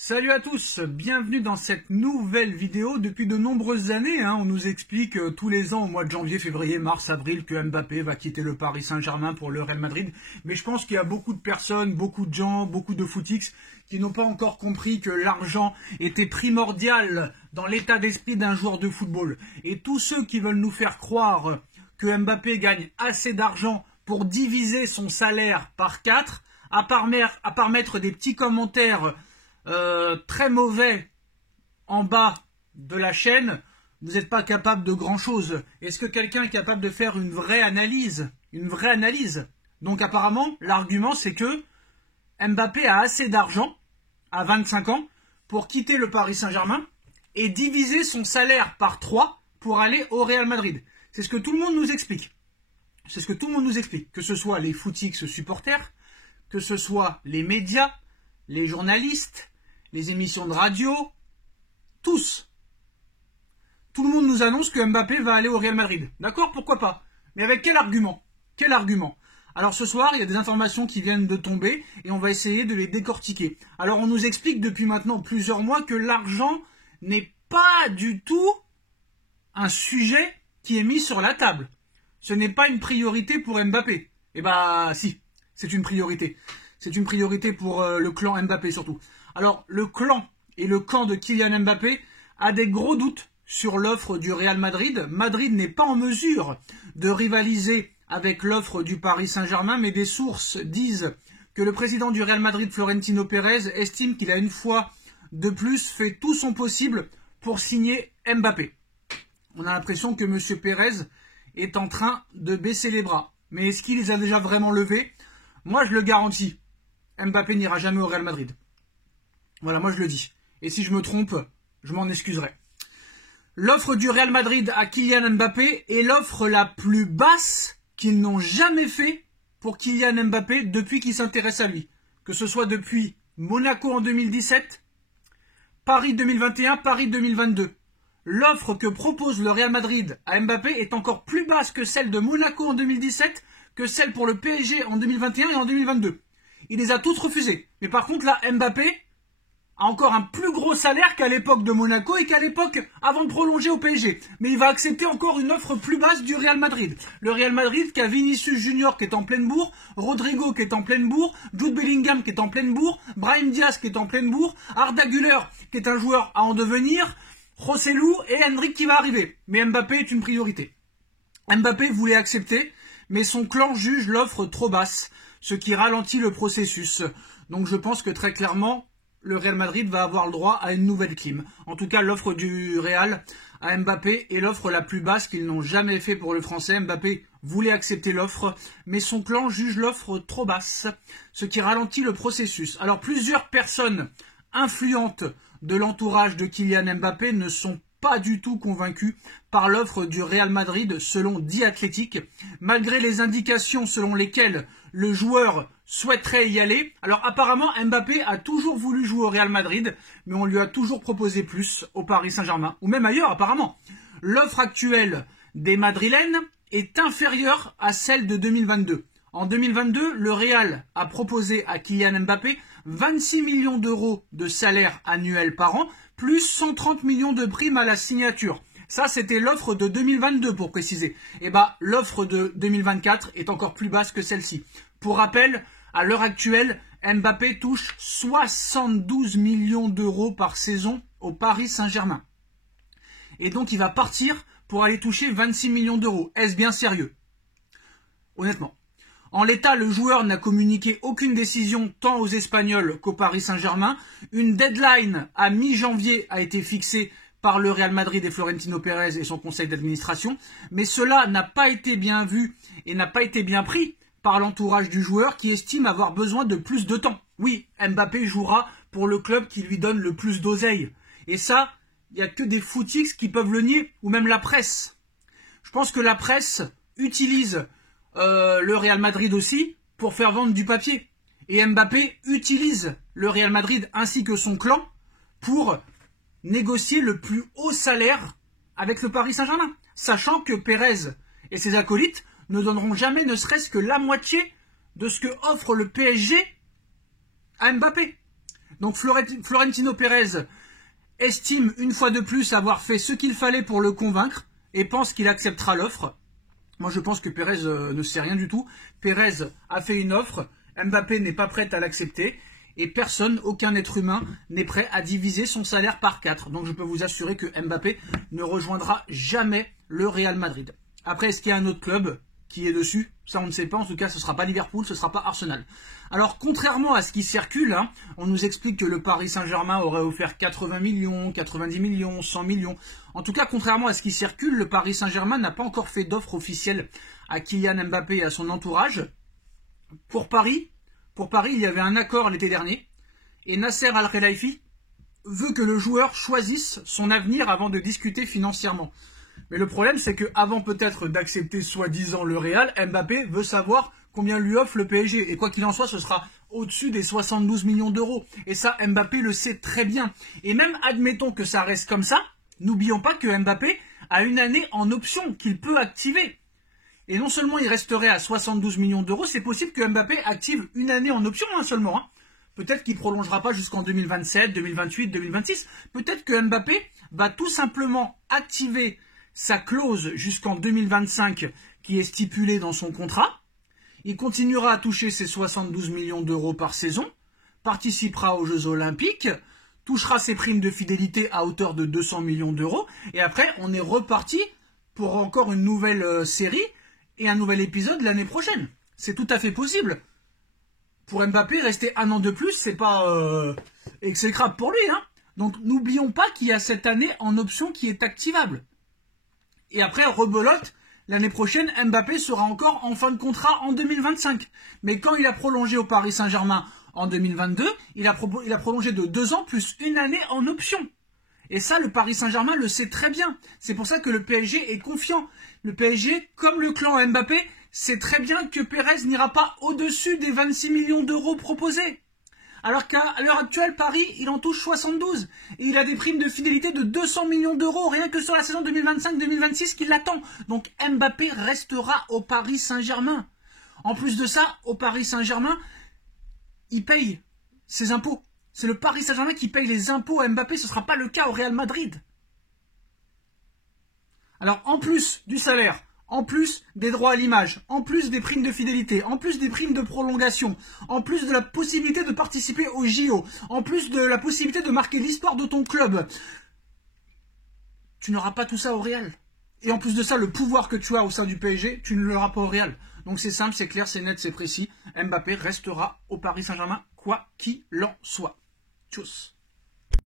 Salut à tous, bienvenue dans cette nouvelle vidéo. Depuis de nombreuses années, on nous explique tous les ans au mois de janvier, février, mars, avril que Mbappé va quitter le Paris Saint-Germain pour le Real Madrid. Mais je pense qu'il y a beaucoup de personnes, beaucoup de gens, beaucoup de footix qui n'ont pas encore compris que l'argent était primordial dans l'état d'esprit d'un joueur de football. Et tous ceux qui veulent nous faire croire que Mbappé gagne assez d'argent pour diviser son salaire par 4, à part mettre des petits commentaires très mauvais en bas de la chaîne, vous n'êtes pas capable de grand chose. Est-ce que quelqu'un est capable de faire une vraie analyse? Donc apparemment, l'argument c'est que Mbappé a assez d'argent à 25 ans pour quitter le Paris Saint-Germain et diviser son salaire par 3 pour aller au Real Madrid. C'est ce que tout le monde nous explique. Que ce soit les footix supporters, que ce soit les médias, les journalistes, les émissions de radio, tous. Tout le monde nous annonce que Mbappé va aller au Real Madrid. D'accord, pourquoi pas? Mais avec quel argument? Alors ce soir, il y a des informations qui viennent de tomber et on va essayer de les décortiquer. Alors on nous explique depuis maintenant plusieurs mois que l'argent n'est pas du tout un sujet qui est mis sur la table. Ce n'est pas une priorité pour Mbappé. Eh bah si, c'est une priorité. C'est une priorité pour le clan Mbappé surtout. Alors, le clan et le camp de Kylian Mbappé a des gros doutes sur l'offre du Real Madrid. Madrid n'est pas en mesure de rivaliser avec l'offre du Paris Saint-Germain, mais des sources disent que le président du Real Madrid, Florentino Pérez, estime qu'il a une fois de plus fait tout son possible pour signer Mbappé. On a l'impression que M. Pérez est en train de baisser les bras. Mais est-ce qu'il les a déjà vraiment levés? Moi, je le garantis. Mbappé n'ira jamais au Real Madrid. Voilà, moi je le dis. Et si je me trompe, je m'en excuserai. L'offre du Real Madrid à Kylian Mbappé est l'offre la plus basse qu'ils n'ont jamais fait pour Kylian Mbappé depuis qu'il s'intéresse à lui. Que ce soit depuis Monaco en 2017, Paris 2021, Paris 2022. L'offre que propose le Real Madrid à Mbappé est encore plus basse que celle de Monaco en 2017, que celle pour le PSG en 2021 et en 2022. Il les a toutes refusées. Mais par contre, là, Mbappé a encore un plus gros salaire qu'à l'époque de Monaco et qu'à l'époque avant de prolonger au PSG. Mais il va accepter encore une offre plus basse du Real Madrid. Le Real Madrid qui a Vinicius Junior qui est en pleine bourre, Rodrigo qui est en pleine bourre, Jude Bellingham qui est en pleine bourre, Brahim Diaz qui est en pleine bourre, Arda Güler qui est un joueur à en devenir, Joselu et Hendrik qui va arriver. Mais Mbappé est une priorité. Mbappé voulait accepter, mais son clan juge l'offre trop basse, ce qui ralentit le processus. Donc je pense que très clairement, le Real Madrid va avoir le droit à une nouvelle clim. En tout cas, l'offre du Real à Mbappé est l'offre la plus basse qu'ils n'ont jamais fait pour le Français. Mbappé voulait accepter l'offre, mais son clan juge l'offre trop basse, ce qui ralentit le processus. Alors plusieurs personnes influentes de l'entourage de Kylian Mbappé ne sont pas du tout convaincus par l'offre du Real Madrid selon The Athletic, malgré les indications selon lesquelles le joueur souhaiterait y aller. Alors apparemment Mbappé a toujours voulu jouer au Real Madrid, mais on lui a toujours proposé plus au Paris Saint-Germain, ou même ailleurs apparemment. L'offre actuelle des Madrilènes est inférieure à celle de 2022. En 2022, le Real a proposé à Kylian Mbappé 26 millions d'euros de salaire annuel par an, plus 130 millions de primes à la signature. Ça, c'était l'offre de 2022 pour préciser. Et bah, l'offre de 2024 est encore plus basse que celle-ci. Pour rappel, à l'heure actuelle, Mbappé touche 72 millions d'euros par saison au Paris Saint-Germain. Et donc, il va partir pour aller toucher 26 millions d'euros. Est-ce bien sérieux? Honnêtement. En l'état, le joueur n'a communiqué aucune décision tant aux Espagnols qu'au Paris Saint-Germain. Une deadline à mi-janvier a été fixée par le Real Madrid et Florentino Pérez et son conseil d'administration. Mais cela n'a pas été bien vu et n'a pas été bien pris par l'entourage du joueur qui estime avoir besoin de plus de temps. Oui, Mbappé jouera pour le club qui lui donne le plus d'oseille. Et ça, il n'y a que des footix qui peuvent le nier, ou même la presse. Je pense que la presse utilise le Real Madrid aussi pour faire vendre du papier. Et Mbappé utilise le Real Madrid ainsi que son clan pour négocier le plus haut salaire avec le Paris Saint-Germain. Sachant que Pérez et ses acolytes ne donneront jamais ne serait-ce que la moitié de ce que offre le PSG à Mbappé. Donc Florentino Pérez estime une fois de plus avoir fait ce qu'il fallait pour le convaincre et pense qu'il acceptera l'offre. Moi je pense que Pérez ne sait rien du tout. Pérez a fait une offre, Mbappé n'est pas prêt à l'accepter et personne, aucun être humain n'est prêt à diviser son salaire par 4. Donc je peux vous assurer que Mbappé ne rejoindra jamais le Real Madrid. Après, est-ce qu'il y a un autre club qui est dessus? Ça on ne sait pas, en tout cas ce ne sera pas Liverpool, ce ne sera pas Arsenal. Alors contrairement à ce qui circule, hein, on nous explique que le Paris Saint-Germain aurait offert 80 millions, 90 millions, 100 millions. En tout cas, contrairement à ce qui circule, le Paris Saint-Germain n'a pas encore fait d'offre officielle à Kylian Mbappé et à son entourage. Pour Paris, il y avait un accord l'été dernier et Nasser Al-Khelaifi veut que le joueur choisisse son avenir avant de discuter financièrement. Mais le problème, c'est qu'avant peut-être d'accepter soi-disant le Real, Mbappé veut savoir combien lui offre le PSG. Et quoi qu'il en soit, ce sera au-dessus des 72 millions d'euros. Et ça, Mbappé le sait très bien. Et même admettons que ça reste comme ça, n'oublions pas que Mbappé a une année en option qu'il peut activer. Et non seulement il resterait à 72 millions d'euros, c'est possible que Mbappé active une année en option seulement. Hein. Peut-être qu'il ne prolongera pas jusqu'en 2027, 2028, 2026. Peut-être que Mbappé va tout simplement activer sa clause jusqu'en 2025 qui est stipulée dans son contrat. Il continuera à toucher ses 72 millions d'euros par saison, participera aux Jeux Olympiques, touchera ses primes de fidélité à hauteur de 200 millions d'euros. Et après, on est reparti pour encore une nouvelle série et un nouvel épisode l'année prochaine. C'est tout à fait possible. Pour Mbappé, rester un an de plus, c'est pas exécrable pour lui. Hein. Donc n'oublions pas qu'il y a cette année en option qui est activable. Et après, rebelote, l'année prochaine, Mbappé sera encore en fin de contrat en 2025. Mais quand il a prolongé au Paris Saint-Germain en 2022, il a prolongé de 2 ans plus une année en option. Et ça, le Paris Saint-Germain le sait très bien. C'est pour ça que le PSG est confiant. Le PSG, comme le clan Mbappé, sait très bien que Pérez n'ira pas au-dessus des 26 millions d'euros proposés. Alors qu'à l'heure actuelle, Paris, il en touche 72. Et il a des primes de fidélité de 200 millions d'euros, rien que sur la saison 2025-2026 qui l'attend. Donc Mbappé restera au Paris Saint-Germain. En plus de ça, au Paris Saint-Germain, il paye ses impôts. C'est le Paris Saint-Germain qui paye les impôts à Mbappé, ce ne sera pas le cas au Real Madrid. Alors en plus du salaire, en plus des droits à l'image, en plus des primes de fidélité, en plus des primes de prolongation, en plus de la possibilité de participer au JO, en plus de la possibilité de marquer l'histoire de ton club, tu n'auras pas tout ça au Real. Et en plus de ça, le pouvoir que tu as au sein du PSG, tu ne l'auras pas au Real. Donc c'est simple, c'est clair, c'est net, c'est précis. Mbappé restera au Paris Saint-Germain, quoi qu'il en soit. Tchuss.